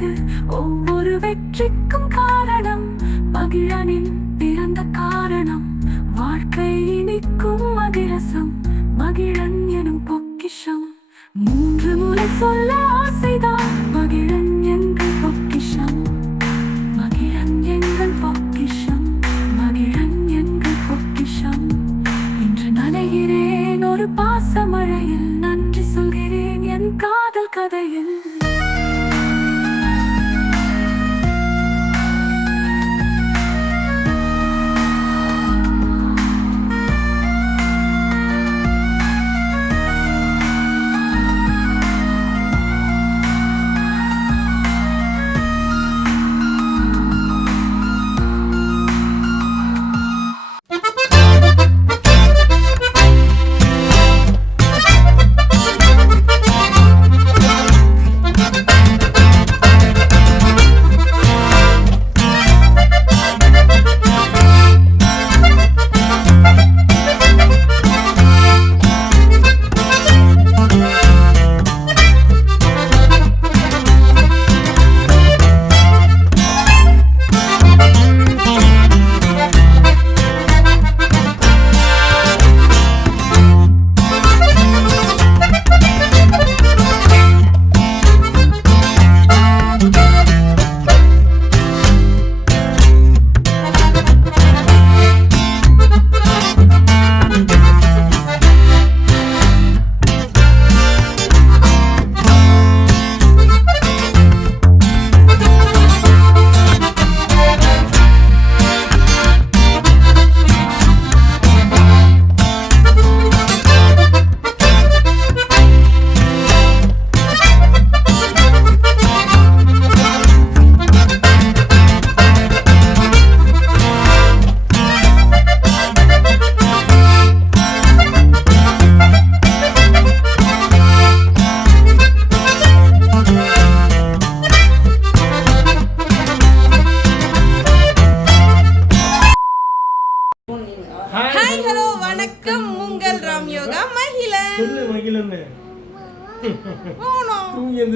பிறந்தது ஒவ்வொரு வெற்றிக்கும் காரணம் மகிழனின் பிறந்த காரணம் வாழ்க்கை இனிக்கும் மகிழசம் மகிழன் எனும் பொக்கிஷம் 3 முறை சொல்ல ஆசைதான் மகிழன் எங்கள் பொக்கிஷம் மகிழன் எங்கள் பொக்கிஷம் மகிழன் எங்கள் பொக்கிஷம் இன்று நனைகிறேன் ஒரு பாசமழையில் நன்றி சொல்கிறேன் என் காதல் கதையில்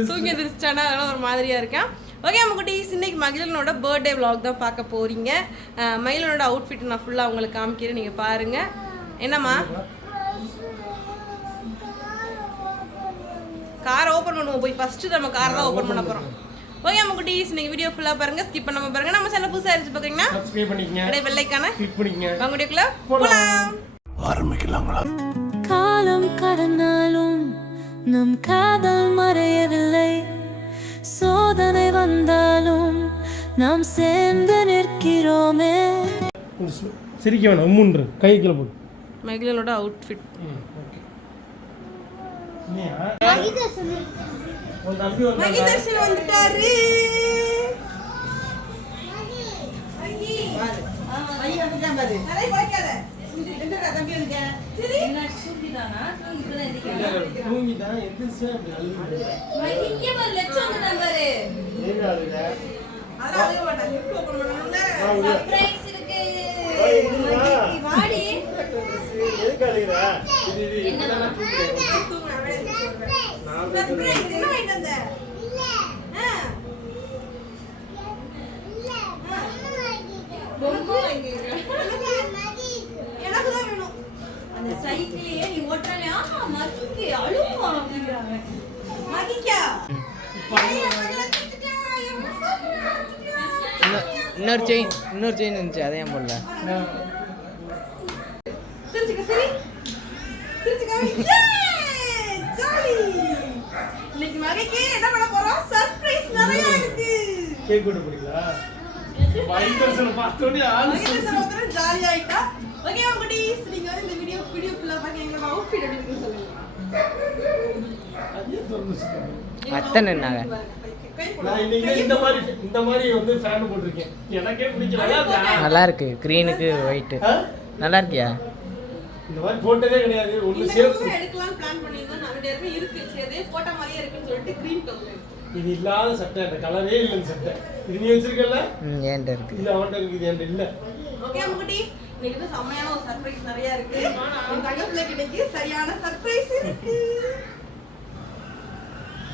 தூங்கி எந்திரிச்சிட்டானா அதெல்லாம் ஒரு மாதிரியா இருக்கேன். ஓகே நம்ம குட்டீஸ், இன்னைக்கு மகிழனோட பர்த்டே விளாக் தான் பார்க்க போறீங்க. மகிழனோட அவுட்ஃபிட் நான் ஃபுல்லாக உங்களுக்கு காமிக்கிறேன், நீங்கள் பாருங்க. என்னம்மா காரை ஓப்பன் பண்ணுவோம் போய். ஃபர்ஸ்ட் நம்ம கார் தான் ஓப்பன் பண்ண போகிறோம். ஓகே நம்ம குட்டீஸ், இன்னைக்கு வீடியோ ஃபுல்லாக பாருங்க, ஸ்கிப் பண்ணாம பாருங்க. நம்ம சேனல் புதுசாக இருந்துச்சு பார்க்குறீங்கன்னா சப்ஸ்கிரைப் பண்ணிக்கங்க, அப்படியே பெல் ஐகானை கிளிக் பண்ணிக்கங்க. வாங்க வீடியோக்குள்ள போலாம். ஆரம்பிக்கலாங்களா? காலம் கடந்தாலும் நம் காதல் மறையவில்லை, சோதனை வந்தாலும் நாம் சேர்ந்து நிற்கிறோமே. சிரிக்க வேணாம், உம்முன்று கை கீழே போடு. மகிழனோட அவுட்ஃபிட் மகிதர்ஷன் வந்துட்டாரு. இன்னொரு செயின் இருந்துச்சு, அதையும் போடல. கேக் கூட பிடிக்கல. வைகர்சன பார்த்தோனே ஆளு ஜாலியா ஆயிட்டா. ஓகே குட்டீஸ், நீங்க வந்து இந்த வீடியோ ஃபுல்லா பாருங்க. எங்களோட அவுட்ஃபிட் எப்படி இருக்குன்னு சொல்லுங்க. அது தோணுச்சு அத்தனை என்னாங்க. நான் இன்னைக்கு இந்த மாதிரி வந்து ஃபேன் போட்டுருக்கேன். எனக்கே பிடிக்கல. நல்லா இருக்கு, கிரீனுக்கு ஒயிட் நல்லா இருக்கியா? இந்த மாதிரி போட்டதே கிடையாது. ஒன்னு சேவ் எடுக்கலாம் பிளான் பண்ணிருந்தோம். நம்மட்ட இருக்கு, சேதே போட்ட மாதிரியே இருக்குன்னு சொல்லிட்டு கிரீன் கலர். இது இல்லாத சட்டை, அந்த கலரே இல்லைன்னு சட்டை. இது நீ வச்சிருக்கல? ஏன்டா இருக்கு. இது அவன்கிட்ட இருக்கு, இது என்கிட்ட இல்ல. ஓகே அம்முட்டி, இன்னைக்கு வந்து செமையான ஒரு சர்ப்ரைஸ் நிறைய இருக்கு. என் தங்க பிள்ளைக்கு இன்னைக்கு சரியான சர்ப்ரைஸ் இருக்கு.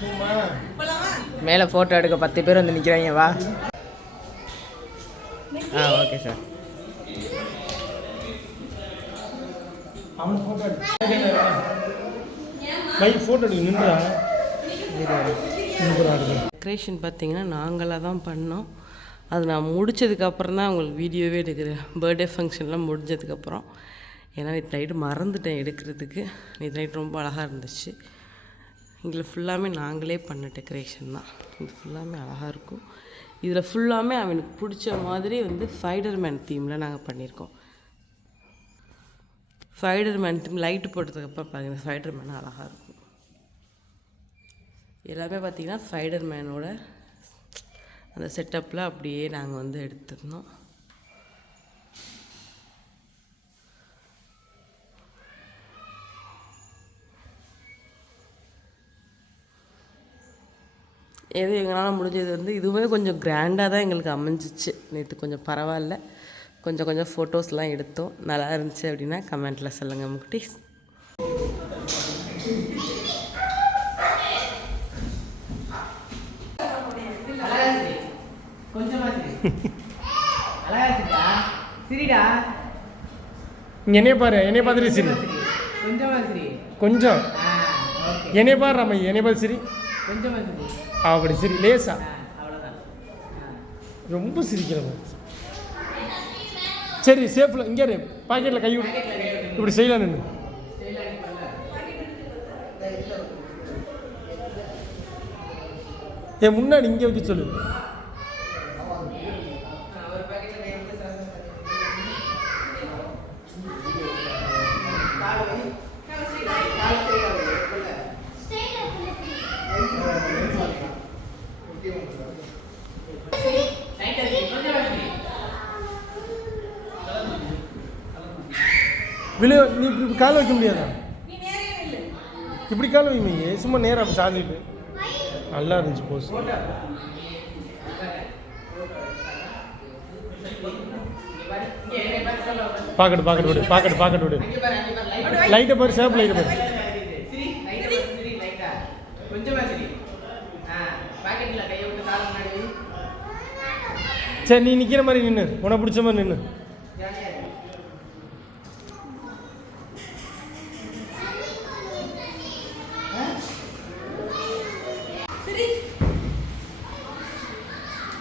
போலாமா? மேலே ஃபோட்டோ எடுக்க 10 பேர் வந்து நிற்கிறாங்க வா. Okay sir. அவன் ஃபோட்டோ ஃபோட்டோ எடுக்க நின்றுடா. டெக்கரேஷன் பார்த்தீங்கன்னா நாங்களாக தான் பண்ணோம். அது நான் முடித்ததுக்கப்புறம் தான் உங்களுக்கு வீடியோவே எடுக்கிறேன். பர்த்டே ஃபங்க்ஷன்லாம் முடிஞ்சதுக்கப்புறம். ஏன்னா நேற்று நைட்டு மறந்துட்டேன் எடுக்கிறதுக்கு. நேற்று நைட்டு ரொம்ப அழகாக இருந்துச்சு. இதில் ஃபுல்லாமே நாங்களே பண்ண டெக்கரேஷன் தான். இது ஃபுல்லாமே அழகாக இருக்கும். இதில் ஃபுல்லாமே அவனுக்கு பிடிச்ச மாதிரி வந்து ஸ்பைடர்மேன் தீமில் நாங்கள் பண்ணியிருக்கோம். ஸ்பைடர்மேன் தீம் லைட்டு போட்டதுக்கப்புறம் பாருங்கள், ஸ்பைடர்மேன் அழகாக இருக்கும். எல்லாமே பார்த்திங்கன்னா ஸ்பைடர்மேனோட அந்த செட்டப்பில் அப்படியே நாங்கள் வந்து எடுத்துருந்தோம். எது எங்களால் முடிஞ்சது வந்து இதுவுமே கொஞ்சம் கிராண்டாக தான் எங்களுக்கு அமைஞ்சிச்சு. நேற்று கொஞ்சம் பரவாயில்ல. கொஞ்சம் ஃபோட்டோஸ்லாம் எடுத்தோம். நல்லா இருந்துச்சு அப்படின்னா கமெண்ட்டில் சொல்லுங்கள் முக்குட்டீஸ். என்னைய பாரு, என்னைய பார்த்துட்டு சிரி. கொஞ்சம் என்னைய பாரு ராம, என்னைய பார்த்து சிரி. அப்படி சரி லேசா, ரொம்ப சிரிக்கிறவங்க. சரி சேஃபில் இங்கே பாக்கெட்டில் கை விடு, இப்படி செய்யலாம் நின்று. என் முன்னாடி இங்கே வைக்க சொல்லு. விழு, நீ இப்படி காலை வைக்க முடியாதா? இப்படி காலை வைங்க, சும்மா நேரம் அப்படி சாஞ்சிட்டு. நல்லா இருந்துச்சு போஸ். பாக்கெட் விடு, பாக்கெட் விடு. லைட்டை பாரு, சேப்பு லைட்டை பாரு. சரி நீ நிற்கிற மாதிரி நின்று, உனக்கு பிடிச்ச மாதிரி நின்று.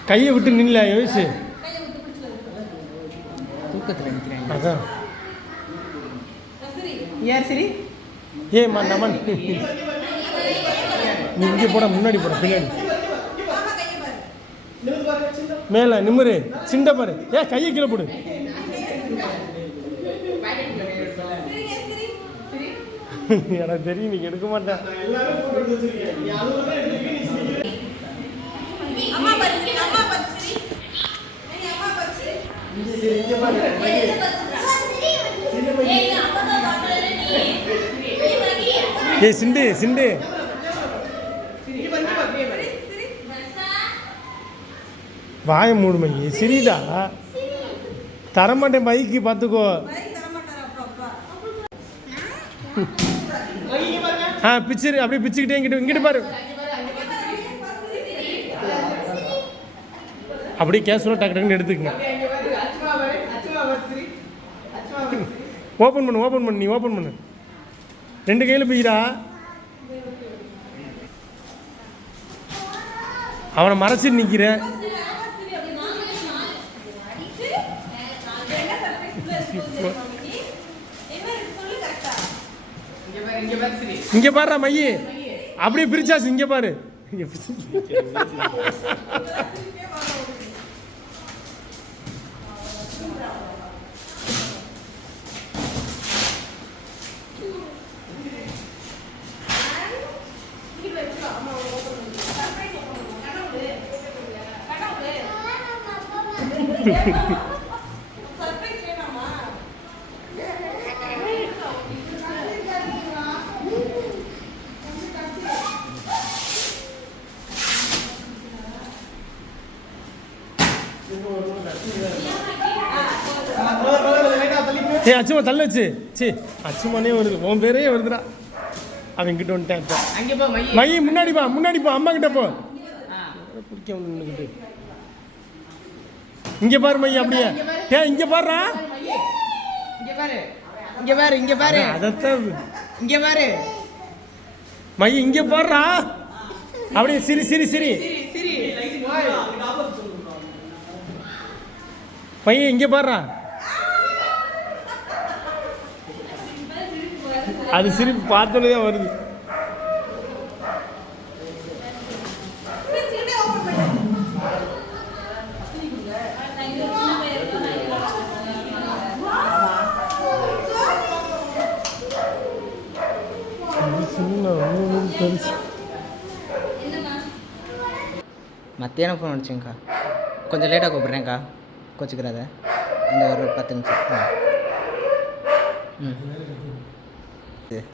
கையை விட்டு நில்ல யோசிச்சு. தூக்கத்தில் நிற்கிறேன். அதான் யார் சரி? ஏம்மா நமன், நீ இங்கே போட, முன்னாடி போட, பின்னாடி மேலே நிம்மரு, சிண்ட பாரு. கையை கீழே போடு. எனக்கு தெரியும் நீங்க எடுக்க மாட்டேன். சிண்டு சிண்டு வாய மூடுமைங்க. சிரிடா, தரமாட்டேன் பைக்கு பார்த்துக்கோ. பிச்சு அப்படியே பிச்சுக்கிட்டே இங்கிட்டு பாரு. அப்படியே கேஷுவலாக டக்கு டக்குன்னு எடுத்துக்கங்க. ஓப்பன் பண்ணு, நீ ஓப்பன் பண்ணு. 2 கையில் போய்டா. அவனை மறைச்சி நிற்கிறேன். இங்கே பாரு மையி, அப்படியே பிரிச்சாச்சு. இங்கே பாரு. அச்சுமா தள்ள வச்சு. அச்சுமானே வருது, உன் பேரே வருதுடா. அவன் இங்கிட்ட வந்துட்டேன் இப்போ. அங்கே போ மைய. மைய முன்னாடி போ அம்மா கிட்ட போ. பிடிக்க நின்றுக்கிட்டு இங்கே பாரு மைய அப்படியே. இங்கே பாருடா. இங்கே பாரு அதைத்தான் இங்கே பாரு மைய இங்கே பாருடா. அப்படியே சிரி பையன் இங்கே பாருடா. அது சிரிப்பு பார்த்தோன்னே தான் வருது. மத்தியானம் ஃபோன் அடிச்சுங்கக்கா. கொஞ்சம் லேட்டாக கூப்பிட்றேன்க்கா, கோச்சிக்கிறாத. இந்த ஒரு 10 நிமிஷம்.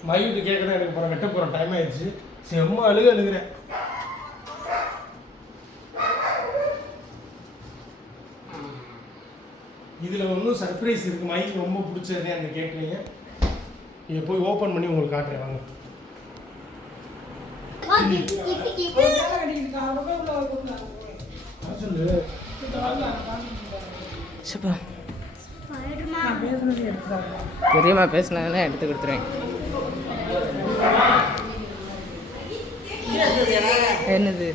மைண்டு கேட்க தான் எனக்கு வெட்ட போகிற டைம் ஆயிடுச்சு. செம்ம அழுகிறேன். இதில் ஒன்றும் சர்ப்ரைஸ் இருக்குது. மைக்கு ரொம்ப பிடிச்சதே அந்த கேட்குறீங்க. இதை போய் ஓப்பன் பண்ணி உங்களுக்கு காட்டுறேன் வாங்க. பெரியம்மா பேசினாங்கன்னா எடுத்து கொடுத்துருவேன். என்னது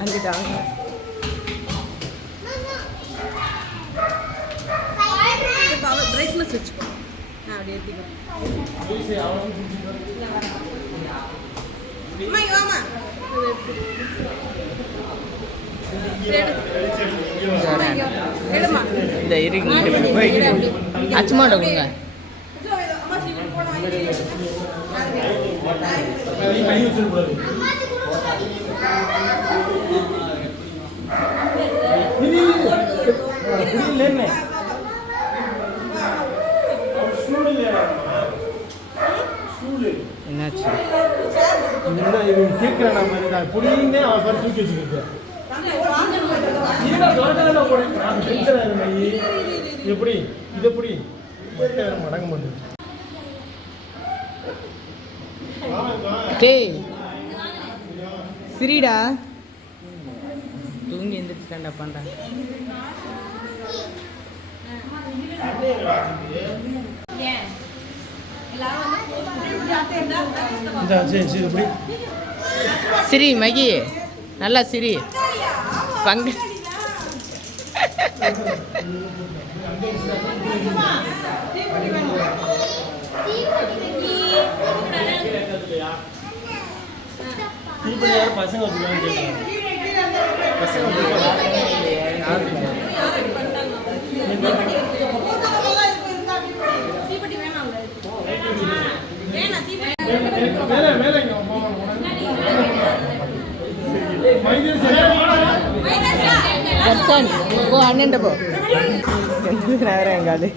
அங்கிட்டாங்க. பிரைட்னஸ் வச்சுக்கோ. அப்படியே ஏற்றிக்கோ. இந்த இருக்கு அச்சுமாட்ட கொடுங்க. என்னாச்சு கேட்கிறேன். நம்ம புரியுன்னே அவன் பேர் தூக்கி வச்சுக்கிட்டு எப்படி இது எப்படி மடங்க மாட்டேன். டேய் சிரிடா, தூங்கி எந்திரிச்சுட்டான்டா பண்றேன். சிரி மகி, நல்லா சிரி. பங்கு பசங்க போ அண்ணன் போ. நேரம் எங்காது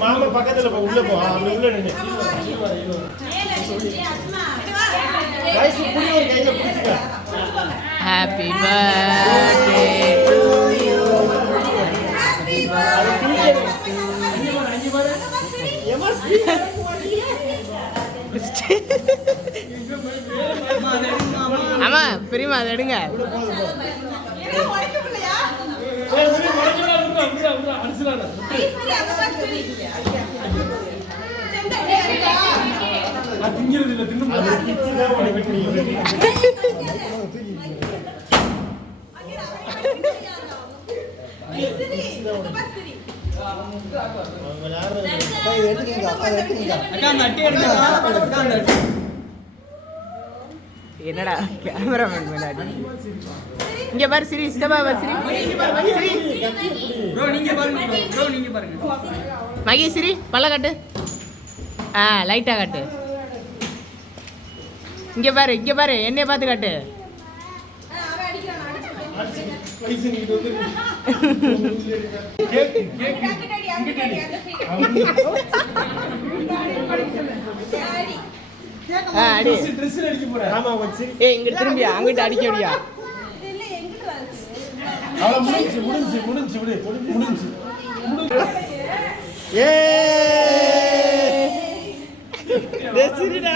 மாமா பக்கத்துல உள்ள போ. உள்ள நின்று ஹாப்பி பர்த்டே டு யூ. ஆமா பெரியமா அதை எடுங்க. என்னடா கேமராமேன் முன்னாடி இங்க பாரு சிரி. சித்தப்பா பாரு சிரி. மகி சிரி, பல்ல காட்டு. லைட்டா காட்டு. இங்க பாரு என்னைய பார்த்து காட்டு. பைசா நீங்க வந்து கேக்கு கேக்கு அங்கிட்ட அடி, அந்த side. அடி ட்ரெஸ் அடிச்சு போறேன் ஆமா வச்சு ஏய் இங்க திரும்பியா அங்கிட்ட அடிக்கடியா இது இல்ல, எங்கிட்டு இருக்கு? அவள முடிஞ்சு விடு முடிஞ்சு ஏ டேசிடா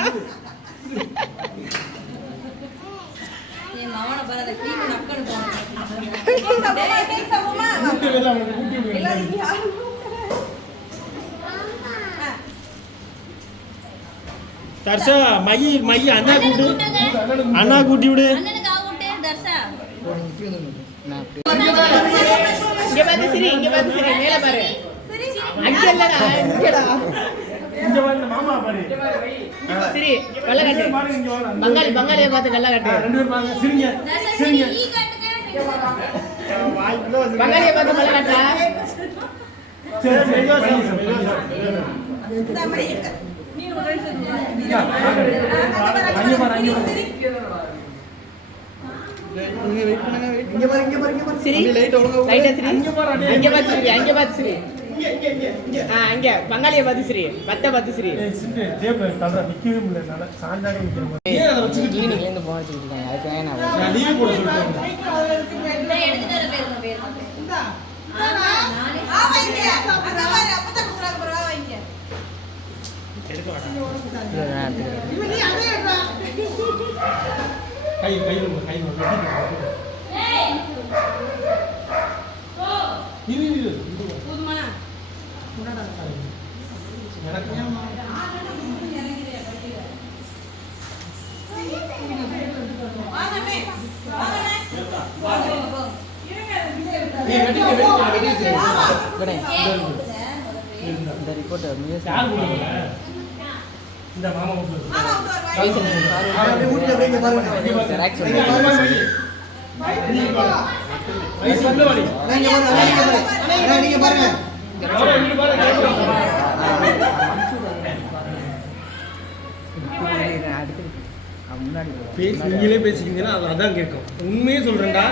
என் மவனை பாரு, அந்த டீம் நக்கன்னு போறான். டேய் சாப்பிடுமா? ஊட்டி விடலாம் ஊட்டி விடு இல்ல, இங்க யாரும் தர்ஷா மை அண்ணா கூட்டி விடு அண்ணனுக்கு ஆவுட்டே தர்ஷா. நான் இங்க பாத்து சிரி மேல பாரு சரி அங்க இல்லடா இங்கடா இங்க வந்து மாமா பாரு சிரி கல்ல கட்டு பாரு இங்க வா பங்காளிய பார்த்து கல்ல கட்டு ரெண்டு பேரும் பாருங்க சிரிங்க தர்ஷா சிரிங்க ஈ காட்டுங்க. பங்காளிய பார்த்து கல்ல கட்டா சரி இந்த மாதிரி இருக்கு. நீ ஒரு ரெண்டு சொல்லுங்க. அங்க பாரு சிரி லைட்டா சிரி அங்க பாத்து சிரி அங்க பங்காளிய பார்த்து சிரி பார்த்து சிரி டேபிள் தடற நிக்கவே முடியல என்னால சாஞ்சாக நிக்கிறேன் ஏன் அதை வச்சுக்கிட்டு கிளினிக்ல இருந்து போன் வச்சிட்டு இருக்காங்க அதுக்கு நான் நான் லீவ் போட சொல்லிட்டேன் நான் எடுத்துட்டு வர பேர் இந்தா நானே வைங்க. அத பாரு, அப்பதான் குடுறாங்க பாரு, வைங்க. கை இரு போதுமா? எனக்கு வாங்கண்ணே, வாங்கண்ணே. இந்த ரிப்போர்ட் யார் கொடுக்கல இந்த மாமா கொடுக்கல மாமா விட்டு வயசு வந்து வாடி நீங்க பாருங்க முன்னாடி நீங்களே பேசிக்கிட்டீங்கன்னா அது அதான் கேட்கும் உண்மையே சொல்றேன்டா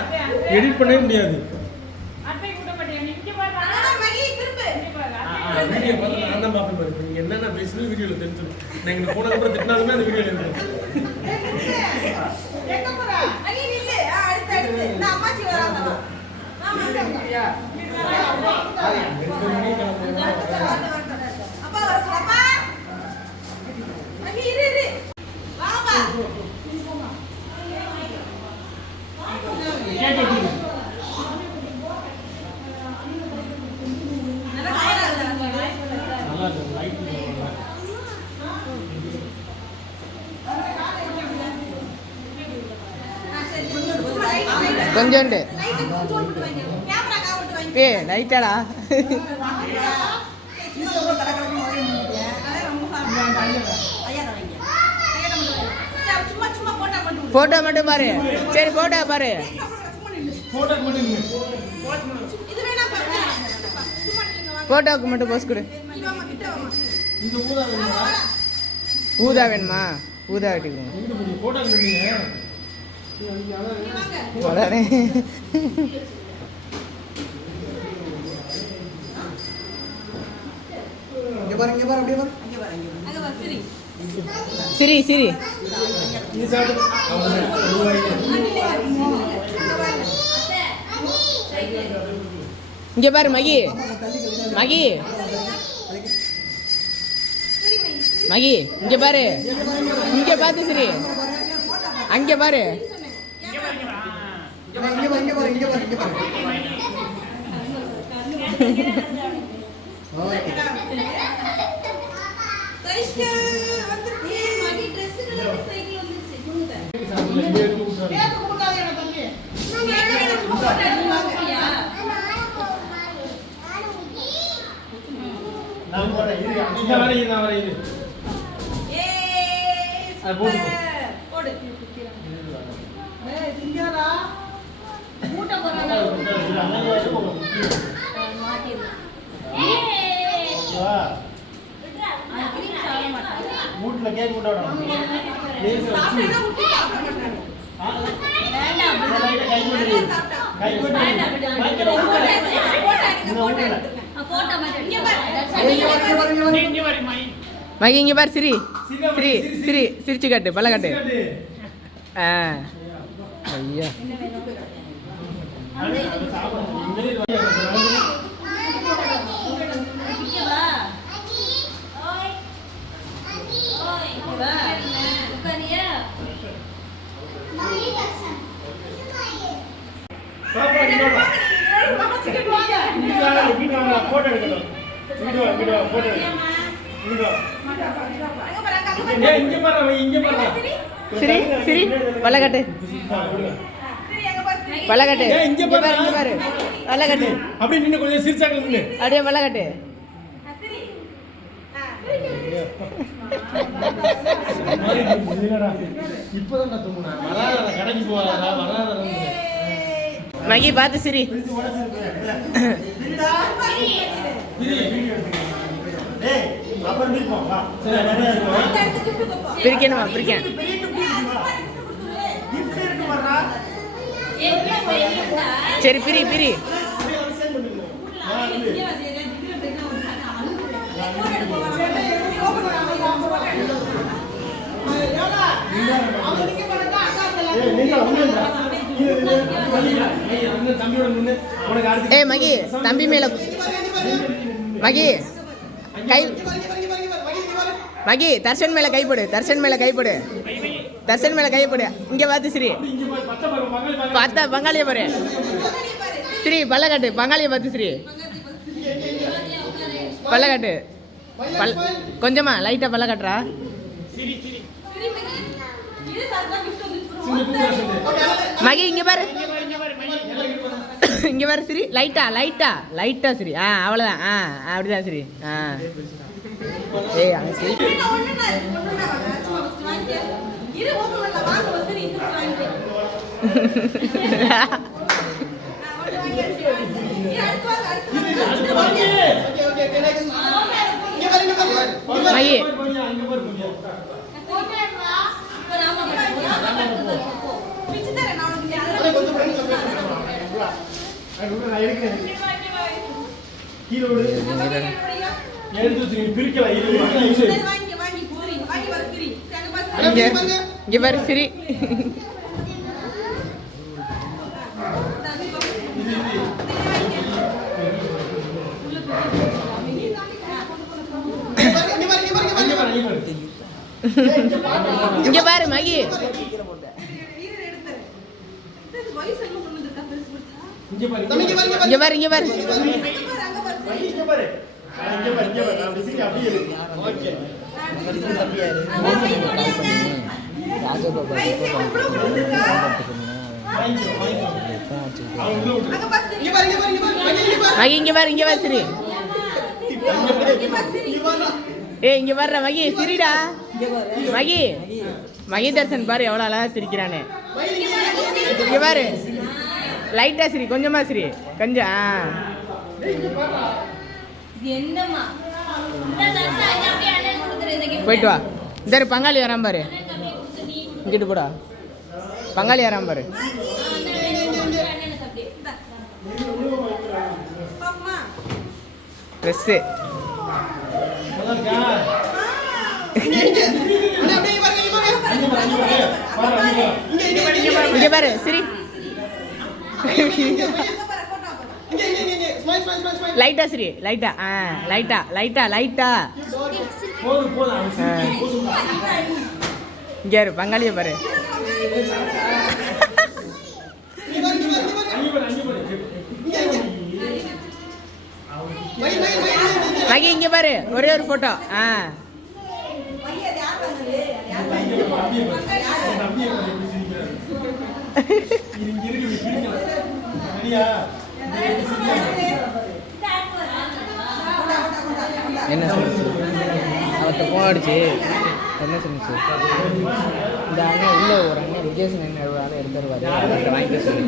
எடிட் பண்ணவே முடியாது வீடியோ பார்த்து நான் தான் பார்ப்பேன் பாரு நீங்க என்னென்ன பேசுறது வீடியோவில் தெரிஞ்சிடும் நான் எங்க போன அப்புறம் திட்டினாலுமே அந்த வீடியோவில் இருக்கும் நல்லா இருக்கும் லைட் கொஞ்சோண்டு லைட்டாடா போட்டோ மட்டும் பாரு சரி போட்டோ பாரு போட்டோ கொடுங்க போட்டோவுக்கு மட்டும் போஸ்ட் கொடு இந்த ஊதா வேணுமா ஊதா வேணுமா ஊதா வெட்டிக்கோங்க இந்த போட்டோ கொடுங்க உடனே இங்க பாருங்க அப்படியே பாருங்க சிரி சிரி நீ சாப்பிடு இங்க பாரு மகி மகி மகி இங்க பாரு இங்க பாத்து சிரி அங்க பாரு இங்க பாருங்க நான் போறேன் இரு இந்த வரேன் இரு அது போடு போடு வீட்டுல கேக் போட்டு விடணும் மகி இங்கே பாரு சிரி சிரி சிரி சிரிச்சு காட்டு பல்ல காட்டு ஆ ஐயா போட்டோ எடுக்கணும் போட்டோ இங்க பாரு சிரி சிரி பல்ல காட்டு பல்ல காட்டு இங்கே பாரு இங்கே பாரு பல்ல காட்டு அப்படி நின்று கொஞ்சம் சிரிச்சாங்க நின்று அப்படியே பல்ல காட்டு இப்பதான் நான் தூங்குனேன் வராத கடைக்கு போவாதா வராத மகி பார்த்து சிரி பிரிக்கணுமா பிரிக்க சரி பிரி பிரி ஏ மகி தம்பி மேல மகி கை மகி தர்ஷன் மேல கைப்படு தர்ஷன் மேல கைப்படு தர்ஷன் மேல கைப்படு இங்க பார்த்து ஸ்ரீ பார்த்தா பங்காளிய பாரு ஸ்ரீ பல்லக்காட்டு பங்காளிய பார்த்து ஸ்ரீ பல்லக்காட்டு கொஞ்சமா லைட்டா பல்ல காட்டுறா மகி இங்க பாரு இங்க பாரு ஸ்ரீ லைட்டா லைட்டா லைட்டா ஸ்ரீ அவ்வளவுதான் அப்படிதான் ஸ்ரீ ஏய் அங்க ஸ்ரீ மகி இங்க பாரு சரி இங்க பாரு மகி இங்க பாரு இங்க பாரு மகி இங்க பாரு இங்க பாரு சரி ஏய் இங்க பாரு மகி சிரிடா மகி மகி தர்ஷன் பாரு எவ்வளவு அழகா சிரிக்கிறானே இங்க பாரு லைட்டா சிரி கொஞ்சமா சிரி கொஞ்சம் போயிட்டு வா இந்த பங்காளி வராம பாரு இங்கிட்டு போடா பங்காளி வராம பாரு ட்ரெஸ்ஸு இங்க பாரு சரி லைட்டா சரி லைட்டா லைட்டா லைட்டா லைட்டா இங்க யாரு பங்காளிய பாரு மகி இங்க பாரு ஒரே ஒரு போட்டோ என்ன சொல்லுச்சு அவர்கிட்ட போன் அடிச்சு என்ன சொல்லுச்சு இந்த அண்ணன் உள்ள ஒரு அண்ணன் விஜயசன் என்ன எடுத்துருவாரு அவர்கிட்ட வாங்கிக்க சொல்லி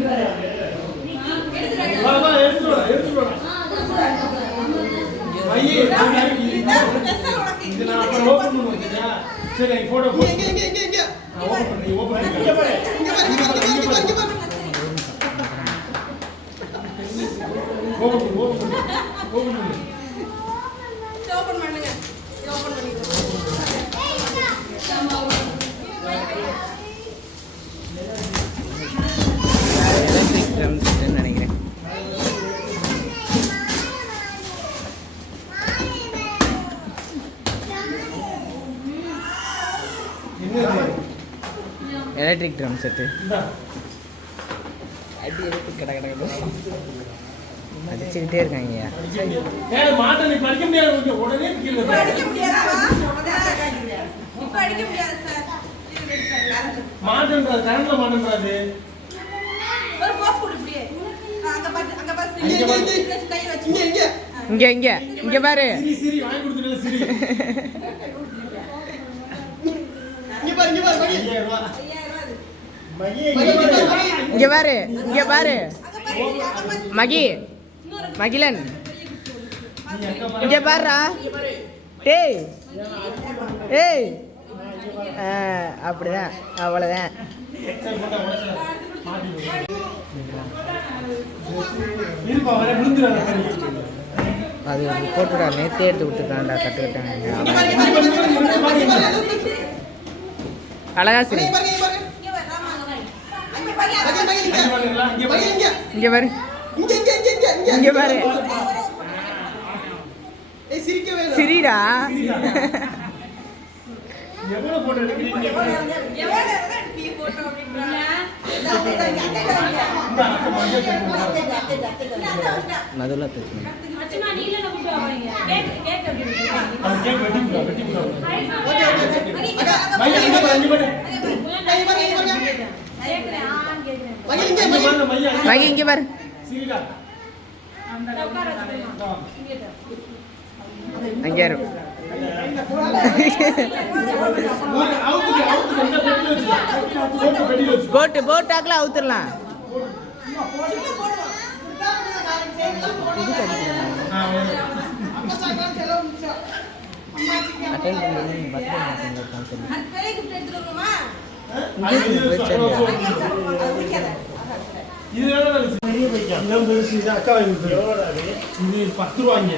எலக்ட்ரிக் ட்ரம் செட்டு இந்தா. அடி எடுத்து கடை அடிச்சுக்கிட்டே இருக்காங்க. ஏய், மாட்டை நீ படிக்க முடியாது, உனக்கு உடனே கீழே இப்ப விழுந்துரு. அடிக்க முடியாதா? இப்ப அடிக்க முடியாது சார். மாட்டேன்றாது, கரண்ட்ல மாட்டேன்றாது. ஒரு போஸ் கொடு இப்படியே. அங்க பாத்து இங்க, கை வச்சு இங்க பாரு. சிரி, சிரி, வாங்கி கொடுத்துட்டு சிரி. இங்க பாரு மகி 5000 ரூபா. 5000 ரூபாய். இங்க பாரு. மகி மகிழன் இங்க பாருடா. டேய் அப்படிதான், அவ்வளோதான். இருப்பா, வர விழுந்துறாத கறி. அது போட்டுடா, நேற்றே எடுத்து கொடுத்துருக்கான்டா, கட்டுக்கிட்டாங்க. அழகா சரி. இங்க வா, ராமா அங்க வா. அங்க பாரு. இங்க பாருங்களா, இங்க பாருங்க. இங்க பாரு. இங்க பாரு. ஏய் சிரிக்கவே இல்ல. சிரிடா. எவ்வளவு போட்டோ எடுக்கிறீங்க? எவ்வளவு நேரம் டீ போட்டோம் அப்படிங்கறாங்க. இந்த அக்கா மஞ்சள் கேட்குறா. மதுலா தச்சு அச்சமா நீல கூட்டி வாங்க. கேக் எப்படி இருக்கு? அது கேக் வெட்டி விடுறா. ஓகே. மகி, இங்க பாரு, இங்க பாரு. கேக்குறேன் ஆன் கேக்குறேன். மகி இங்க இங்க பாருங்க, மையா. மகி இங்க பாரு. சிரிடா. அங்கே இரு. அவுத்துக்கு இந்த பெட்டில வச்சு. போட்டு பெட்டில வச்சு. போட்டாக்கல அவுத்துடலாம். அட்டைன் பண்ணி பர்த்டே மாசம் சொல்லி. அந்த பெரிய கிஃப்ட் எடுத்துறோமா? இது வேணா பெரிய பைக்கா. இதெல்லாம் பெருசு, இது அக்கா வாங்கி கொடுத்தது. இது 10 ரூபாய்ங்க.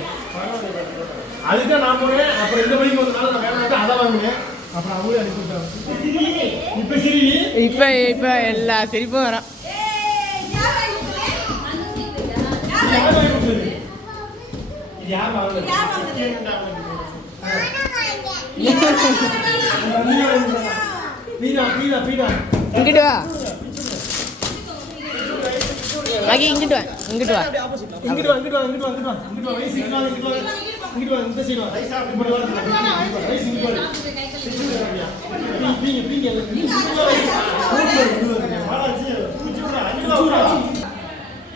அதுதான் நான் போனேன். அப்புறம் இந்த பைக் வந்தனால நான் வேணாம் அதை வாங்கினேன். அப்புறம் அவங்களே அனுப்பி விட்டாங்க. இப்ப சரி. இப்ப எல்லா சிரிப்பும் வரும். யார் வாங்கி கொடுத்தது? யார் வாங்கி கொடுத்தது? இது யார் வாங்குனது? யார் வாங்குனது? பீடா. இங்கிட்டு வா மகி, இங்கிட்டு வா. இங்கிட்டு வா. வயசு இங்கிட்டு வா. இந்த சைடு வா. இப்படி வா. வயசு இங்கிட்டு வா. பீங்க.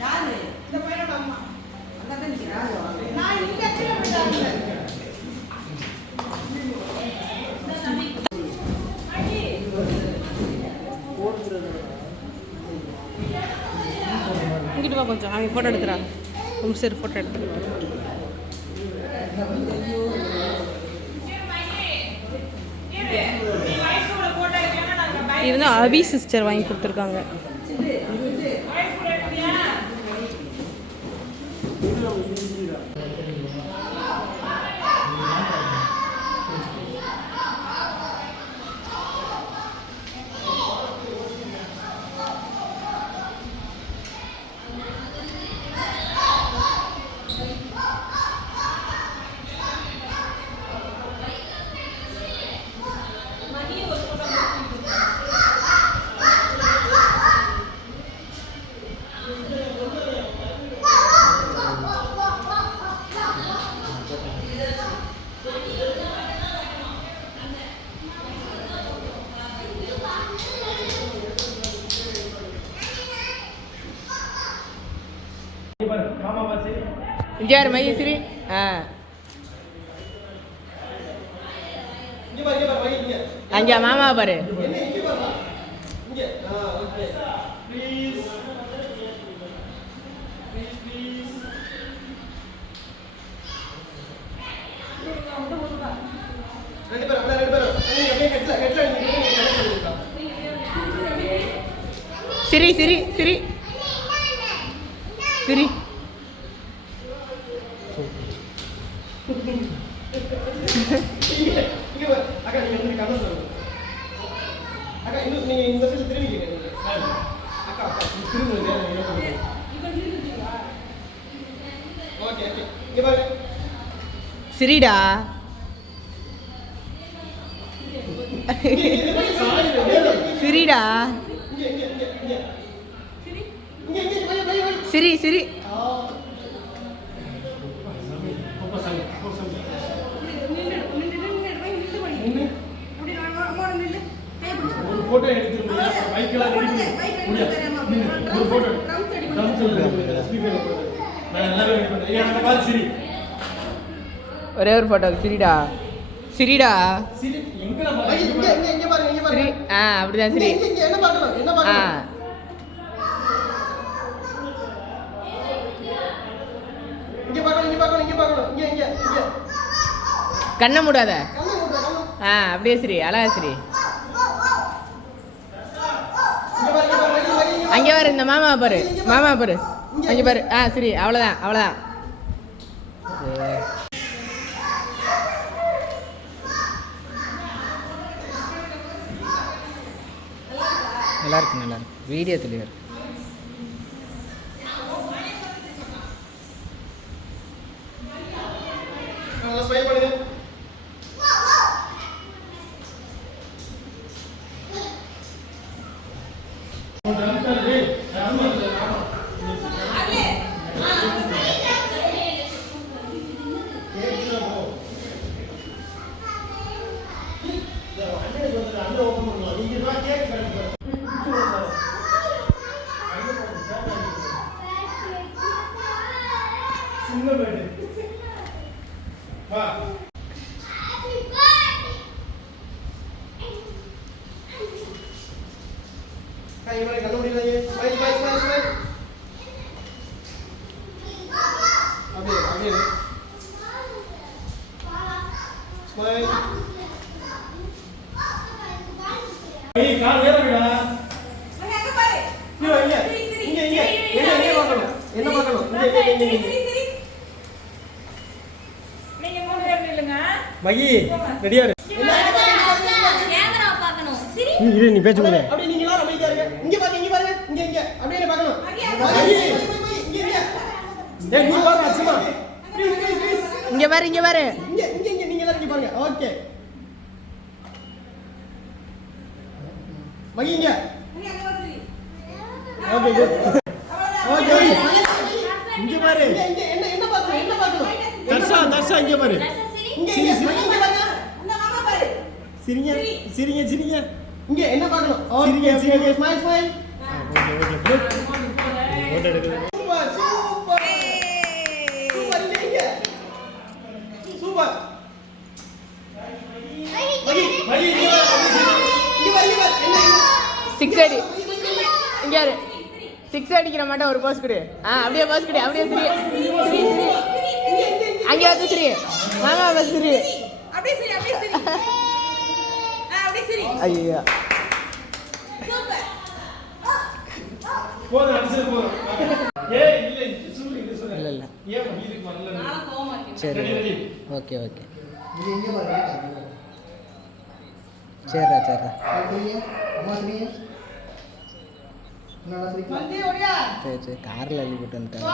யாரு? இந்த பையனோட அம்மா. அங்க தான் நிக்கிறா. நான் இங்க கீழ போயிட்டாங்க. இங்கிட்டு வா கொஞ்சம். அவங்க ஃபோட்டோ எடுத்துறாங்க. சரி ஃபோட்டோ எடுத்துக்கிட்டு இது வந்து அபி சிஸ்டர் வாங்கி கொடுத்துருக்காங்க. இங்கே யார் மகி சிரி? அங்கே மாமா பாரு. சிரி சிரி சிரி சிரி. அக்கா நீங்க கதை சொல்லுங்க. அக்கா இன்னும் நீங்க இந்த சைடு திரும்பிக்கங்க. அக்கா திரும்புங்க. ஓகே. இங்க பாருங்க. சிரிடா. சிரி சிரிடா சிரி சிரி ஒரு போட்டோ எடுத்துருங்க பைக்கெல்லாம் ரெடி பண்ணி ஒரு போட்டோ ஸ்பீக்கர்ல போட்டு நான் எல்லாரும் ரெடி பண்ணேன் ஏன் பாரு சிரி ஒரே ஒரு போட்டோ சிரிடா சிரிடா சிரி எங்கடா இங்க பாருங்க சிரி அப்படிதான் சிரி இங்க என்ன பார்க்கணும் என்ன பார்க்கணும் இங்க பார்க்கணும் இங்க கண்ணை மூடாத கண்ணை மூடுடா அப்படியே சிரி அழகா சிரி இங்க பாருங்க அங்கே பாரு இந்த மாமா பாரு அங்கே பாரு சரி அவ்வளோதான் நல்லா இருக்கு வீடியோ தெளிவாக இருக்கு ஸ்மைல் பண்ணுங்க கால் வேற விடா என்ன பார்க்கணும் மகி ரெடியா இரு இரு நீ பேச்சு முடியல அப்படியே நீங்க எல்லாரும் அமைதியா இருங்க இங்க பாருங்க இங்க அப்படியே என்ன பார்க்கணும் ஏய் நீ பாரு அச்சுமா ப்ளீஸ் இங்கே பாரு இங்க நீங்க எல்லாரும் இங்க பாருங்க ஓகே மகி இங்க ஓகே குட் ஓகே இங்க பாரு என்ன பார்க்கணும் தர்ஷா இங்க பாரு இங்க பாருங்க சிரிங்க இங்க என்ன பார்க்கணும் சிரிங்க. ஸ்மைல் ஓகே போட்டோ எடுக்குது சூப்பர் மகி சிக்ஸ் அடி இங்கே சிக்ஸ் அடிக்கிற மாட்டேன் ஒரு போஸ் கொடு அப்படியே போஸ் கொடு அப்படியே சிரி அங்கே வந்து சிரி மாமா பஸ் சிரி ஐயா போதும் அடிச்சது போதும் ஏய் இல்ல சொல்லு இல்ல ஏன் இதுக்கு வரல சரி ரெடி ஓகே சரிடா சரி காரில் அள்ளி போட்டு வந்துட்டாங்க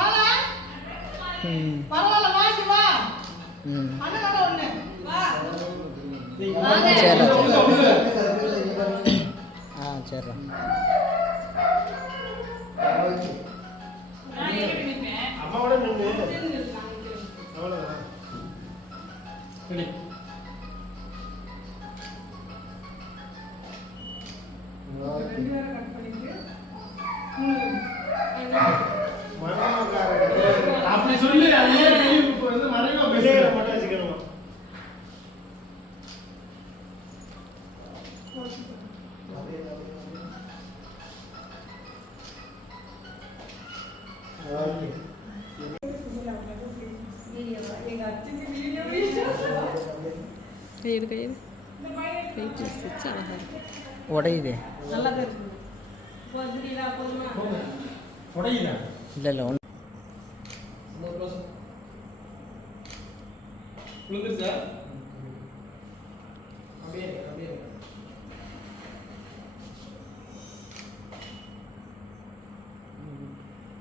சரிடா சரிடா அம்மாவோட நின்னு அவ்வளவுதான் ரெடி அப்படி சொல்லி அதே வெளியே வந்து மறைவா பேசுற மட்டும் வச்சுக்கணும் உடையுது உடையுதா இல்லை ஒன்று விழுந்துருச்சா அப்படியே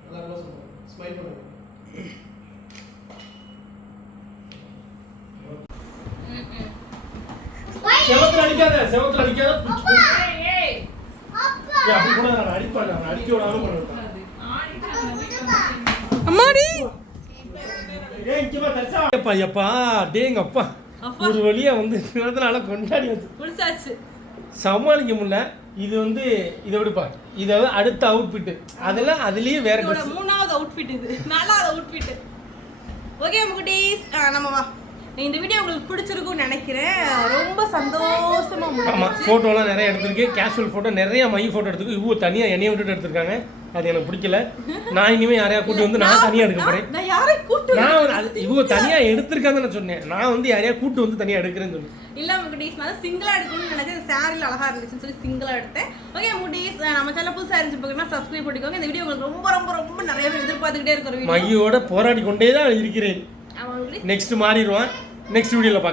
நல்லா க்ளோஸ் பண்ணுங்க ஸ்மைல் பண்ணுங்க செவத்துல அடிக்காத ஏய், அப்படி கூட நான் அடிப்பாங்க, அவன் அடிக்க விடாம பண்ணுவேன். அம்மாடி ஏய், இங்க வா, தர்ஷா. எப்பா, எப்பா, டேங்கப்பா. ஒரு வழியா வந்து நேரத்துல கொண்டாடி வந்து குளிச்சாச்சு. சமாளிக்க முடியல. இது வந்து இதை விடுப்பா, இதை அடுத்த அவுட்ஃபிட் அதெல்லாம் அதுலயே வேற இதோட ட்ரெஸ். 3வது அவுட்ஃபிட் இது. 4வது அவுட்ஃபிட். ஓகே முகுட்டீஸ், நம்ம வா. இந்த வீடியோ உங்களுக்கு பிடிச்சிருக்கும்னு நினைக்கிறேன். ரொம்ப சந்தோஷமா ஆமா, முடிஞ்சிச்சு. போட்டோலாம் நிறைய எடுத்திருக்கேன். கேஷுவல் போட்டோ நிறைய மை போட்டோ எடுத்துருக்கு. இவ்வளோ தனியா என்னைய விட்டுட்டு எடுத்திருக்காங்க. அது எனக்கு பிடிக்கல. நான் இனிமே யாரையா கூட்டி வந்து நான் தனியா எடுக்க போறேன். நான் யாரையும் கூட்டு நான் இவ்வளோ தனியா எடுத்திருக்காங்கன்னு நான் சொன்னேன். நான் வந்து யாரையா கூட்டு வந்து தனியா எடுக்கிறேன்னு சொன்னேன். இல்ல முகுட்டீஸ், நான் சிங்கிளா எடுக்கணும்னு நினைச்சேன். சாரில அழகா இருந்துச்சுன்னு சொல்லி சிங்கிளா எடுத்தேன். ஓகே முகுட்டீஸ், நம்ம சேனல் புதுசா இருந்துச்சு பாத்தீங்கன்னா சப்ஸ்கிரைப் பண்ணிக்கோங்க. இந்த வீடியோ உங்களுக்கு ரொம்ப ரொம்ப ரொம்ப நிறைய பேர் எதிர்பார்த்துக்கிட்டே இருக்கிற வீடியோ. மையோட போராடி கொண்டே தான் இருக்கிறேன். ஆமா முகுட்டீஸ். நெக்ஸ்ட் மாறிடுவான். நெக்ஸ்ட் வீடியோல பார்க்கலாம்.